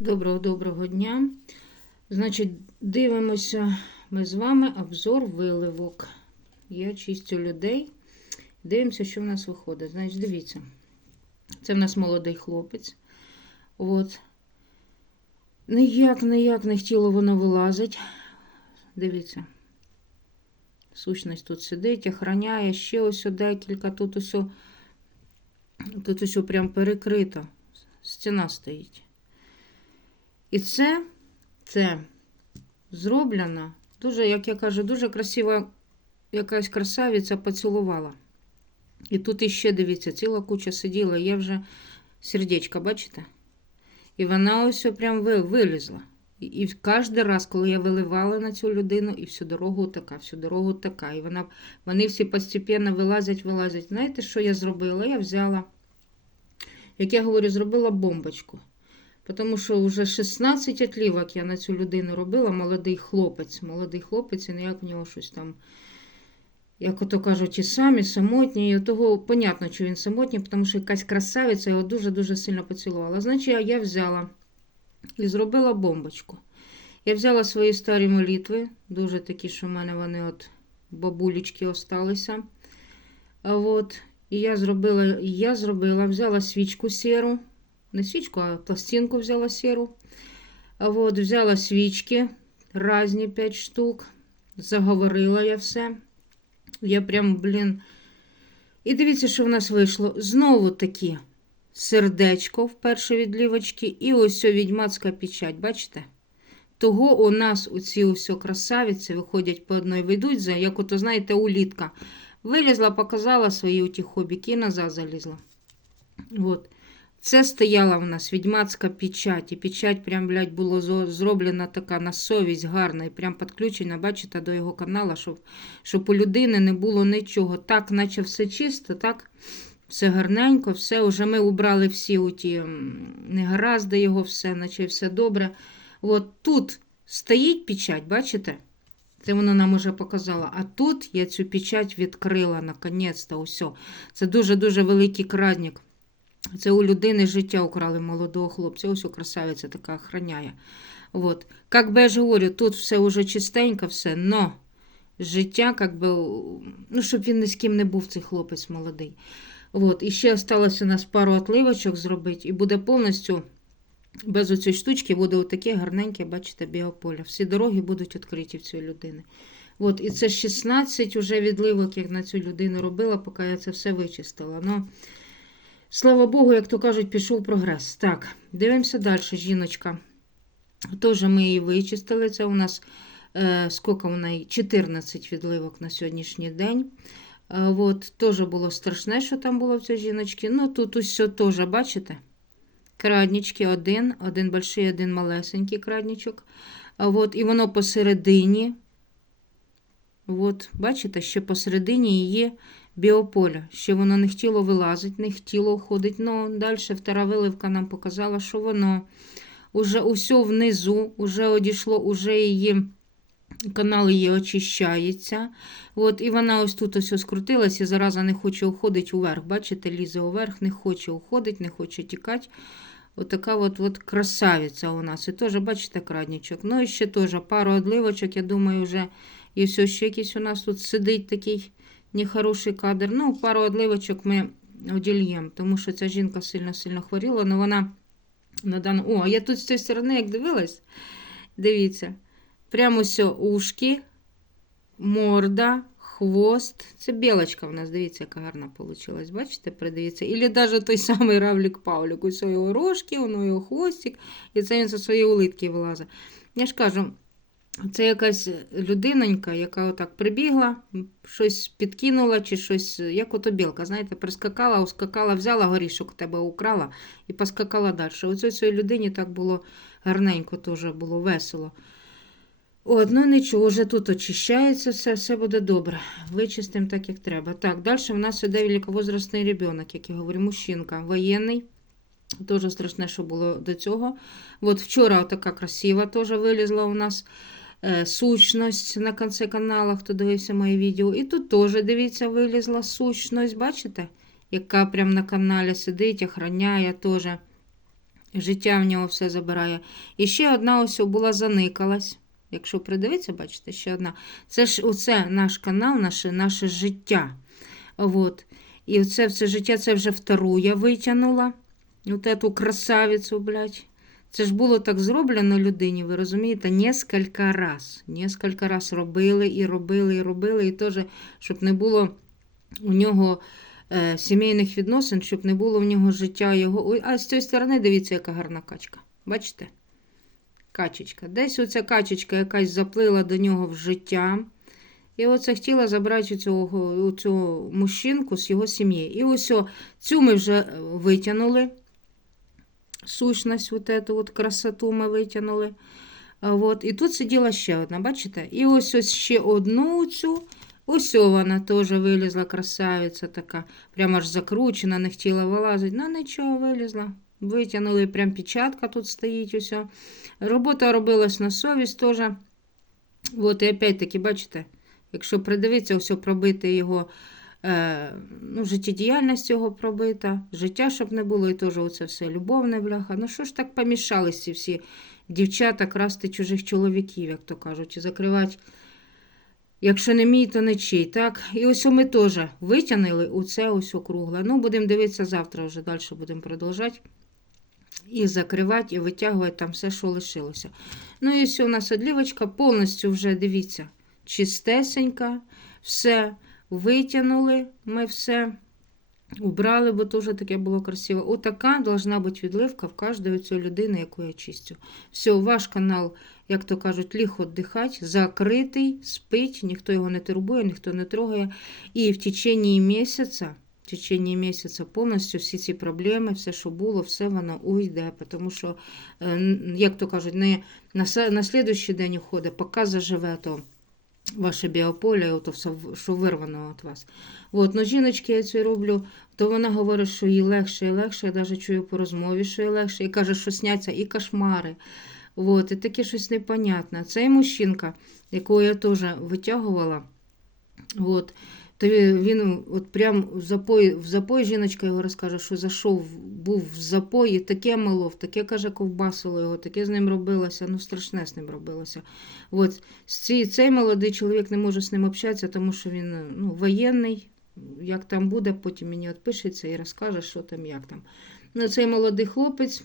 Доброго доброго дня. Значить, дивимося ми з вами обзор виливок. Я чистю людей. Дивимося, що в нас виходить. Значить, дивіться. Це в нас молодий хлопець. От. Ніяк, ніяк не хотіло воно вилазить. Дивіться. Сущність тут сидить, охраняє. Ще ось декілька. Тут ось, тут ось прям перекрито. Стіна стоїть. І це, це зроблено дуже, як я кажу, дуже красива якась красавиця поцілувала. І тут іще, дивіться, ціла куча сиділа, є вже сердечко, бачите? І вона ось прям вилізла. І, і кожен раз, коли я виливала на цю людину, і всю дорогу така, всю дорогу така. І вона, вони всі постепенно вилазять, вилазять. Знаєте, що я зробила? Я взяла, як я говорю, зробила бомбочку. Тому що вже 16 отлівок я на цю людину робила, молодий хлопець. Молодий хлопець, і ніяк в нього щось там, як ото кажуть, ті самі, самотні. І того, понятно, що він самотній, тому що якась красавиця його дуже-дуже сильно поцілувала. Значить, я взяла і зробила бомбочку. Я взяла свої старі молитви, дуже такі, що в мене вони от бабулечки осталися. От, І я зробила, я зробила, взяла свічку сіру не свічку, а пластинку взяла серу. А от взяла свічки, різні 5 штук. Заговорила я все. Я прям, блін. І дивіться, що в нас вийшло. Знову такі сердечко в першій відлівочці, і ось відьмацька печать, бачите? Того у нас оці ось красавиці виходять по одній, вийдуть за, як ото, знаєте, улітка. Вилізла, показала свої оті хобіки і назад залізла. От. Це стояла в нас відьмацька печать. І печать прям, блядь, було зроблена така на совість гарна. І прям підключена, бачите, до його каналу, щоб щоб у людини не було нічого. Так, наче все чисто, так, все гарненько, все. Уже ми убрали всі оті негаразди його, все, наче все добре. От тут стоїть печать, бачите? Це воно нам уже показало. А тут я цю печать відкрила наконець-то. Це дуже-дуже великий крадник. Це у людини життя украли молодого хлопця. Ось у красавиця така охраняє. Вот. Как би я ж говорю, тут все уже чистенько, все, но життя, как би, ну, щоб він ні з ким не був, цей хлопець молодий. Вот. І ще залишилося у нас пару отливочок зробити, і буде повністю без оцієї штучки буде отаке гарненьке, бачите, біополя. Всі дороги будуть відкриті в цієї людини. От, І це 16 уже відливок, як на цю людину робила, поки я це все вичистила. Но Слава Богу, як то кажуть, пішов прогрес. Так, дивимося далі, жіночка. Теж ми її вичистили. Це у нас е, скільки вона 14 відливок на сьогоднішній день. Е, от, Теж було страшне, що там було в цій жіночці. Ну, тут усе теж, бачите? Краднички один, один больший, один малесенький крадничок. А от, І воно посередині. От, Бачите, що посередині її біополя. Ще воно не хотіло вилазити, не хотіло входити. Ну, далі втора виливка нам показала, що воно вже усе внизу, вже одійшло, уже її. Канал її очищається. От, І вона ось тут ось скрутилась і зараза не хоче уходити уверх. Бачите, лізе уверх, не хоче уходити, не хоче тікати. Отака от, от красавиця у нас. І теж, бачите, крадничок. Ну і ще теж пару одливочок, я думаю, вже і все ще якийсь у нас тут сидить такий нехороший кадр. Ну, пару одливочок ми одільємо, тому що ця жінка сильно-сильно хворіла, але вона на дану. О, я тут з цієї сторони, як дивилась, дивіться, прямо все ушки, морда, хвост. Це білочка в нас, дивіться, яка гарна вийшла. Бачите, придивіться. Ілі навіть той самий равлік Павлік. Ось його рожки, воно його хвостик, і це він за свої улитки вилазить. Я ж кажу. Це якась людинонька, яка отак прибігла, щось підкинула, чи щось, як ото білка, знаєте, прискакала, ускакала, взяла горішок, тебе украла і поскакала далі. Оцю цій людині так було гарненько, теж було весело. От, ну нічого, вже тут очищається, все все буде добре. Вичистимо так, як треба. Так, далі в нас іде великовозрастний ребенок, як я говорю, мужчинка, воєнний. Дуже страшне, що було до цього. От вчора така красива теж вилізла у нас. Е, сущність на кінці каналу, хто дивився моє відео. І тут теж, дивіться, вилізла сущність, бачите? Яка прямо на каналі сидить, охраняє теж. Життя в нього все забирає. І ще одна ось була заникалась. Якщо придивитися, бачите, ще одна. Це ж оце наш канал, наше, наше життя. От. І оце все життя, це вже втору я витягнула. От эту красавицю, блядь. Це ж було так зроблено людині, ви розумієте, нескільки раз. Нескільки раз робили і робили, і робили, і теж, щоб не було у нього е, сімейних відносин, щоб не було в нього життя його. А з цієї сторони дивіться, яка гарна качка. Бачите? Качечка. Десь оця качечка якась заплила до нього в життя. І оце хотіла забрати цього, цю мужчинку з його сім'ї. І ось цю ми вже витягнули. Сущність, вот эту от красоту ми витягнули. От. І тут сиділа ще одна, бачите? І ось ось ще одну цю. Ось вона теж вилізла, красавиця така. Прямо аж закручена, не хотіла вилазити. Ну нічого, вилізла. Витягнули, прям печатка тут стоїть. Усе. Робота робилась на совість теж. От, і опять-таки, бачите, якщо придивитися, ось пробити його, ну, життєдіяльність його пробита, життя, щоб не було, і теж оце все любовне бляха. Ну що ж так помішались ці всі дівчата красти чужих чоловіків, як то кажуть, і закривати. Якщо не мій, то не чий. Так? І ось ми теж витягнули оце ось округле. Ну, будемо дивитися завтра, вже далі будемо продовжувати. І закривати, і витягувати там все, що лишилося. Ну і ось у нас одлівочка повністю вже, дивіться, чистесенька. Все витягнули, ми все убрали, бо теж таке було красиво. Отака должна бути відливка в кожної цієї людини, яку я чистю. Все, ваш канал, як то кажуть, ліг віддихать, закритий, спить, ніхто його не турбує, ніхто не трогає. І в течение місяця, в течение місяця повністю всі ці проблеми, все, що було, все воно уйде. Тому що, е, як то кажуть, не на, на слідуючий день уходить, поки заживе то ваше біополе, ото все, що вирвано від вас. От, ну, жіночки я це роблю, то вона говорить, що їй легше і легше, я навіть чую по розмові, що їй легше, і каже, що сняться і кошмари. От, і таке щось непонятне. Це і мужчинка, якого я теж витягувала, от, то він, от прям в запої, в запої жіночка його розкаже, що зайшов, був в запої, таке мало, таке, каже, ковбасило його, таке з ним робилося, ну страшне з ним робилося. От, ці, цей молодий чоловік не може з ним общатися, тому що він ну, воєнний. Як там буде, потім мені відпишеться і розкаже, що там, як там. Ну, цей молодий хлопець,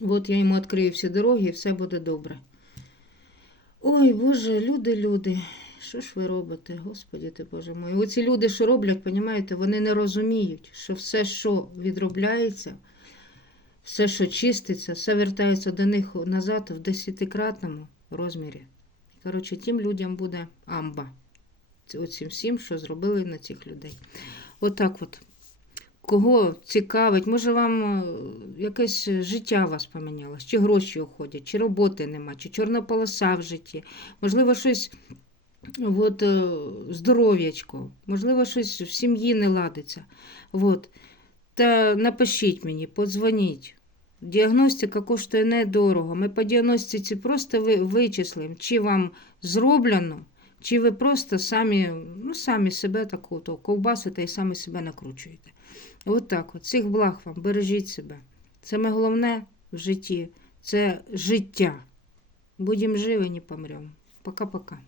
от я йому відкрию всі дороги і все буде добре. Ой, Боже, люди, люди, що ж ви робите, Господі ти Боже мой. Оці люди, що роблять, понімаєте, вони не розуміють, що все, що відробляється, все, що чиститься, все вертається до них назад в десятикратному розмірі. Коротше, тим людям буде амба. Оцім всім, що зробили на цих людей. Отак от. Кого цікавить, може вам е, якесь життя вас помінялось, чи гроші уходять, чи роботи нема, чи чорна полоса в житті, можливо, щось от, е, здоров'ячко, можливо, щось в сім'ї не ладиться. От. Та напишіть мені, подзвоніть. Діагностика коштує недорого. Ми по діагностиці просто вичислимо, чи вам зроблено, чи ви просто самі, ну, самі себе таку то ковбасите і самі себе накручуєте. От так от. Всіх благ вам, бережіть себе. Саме головне в житті це життя. Будемо живі, не помремо. Пока-пока.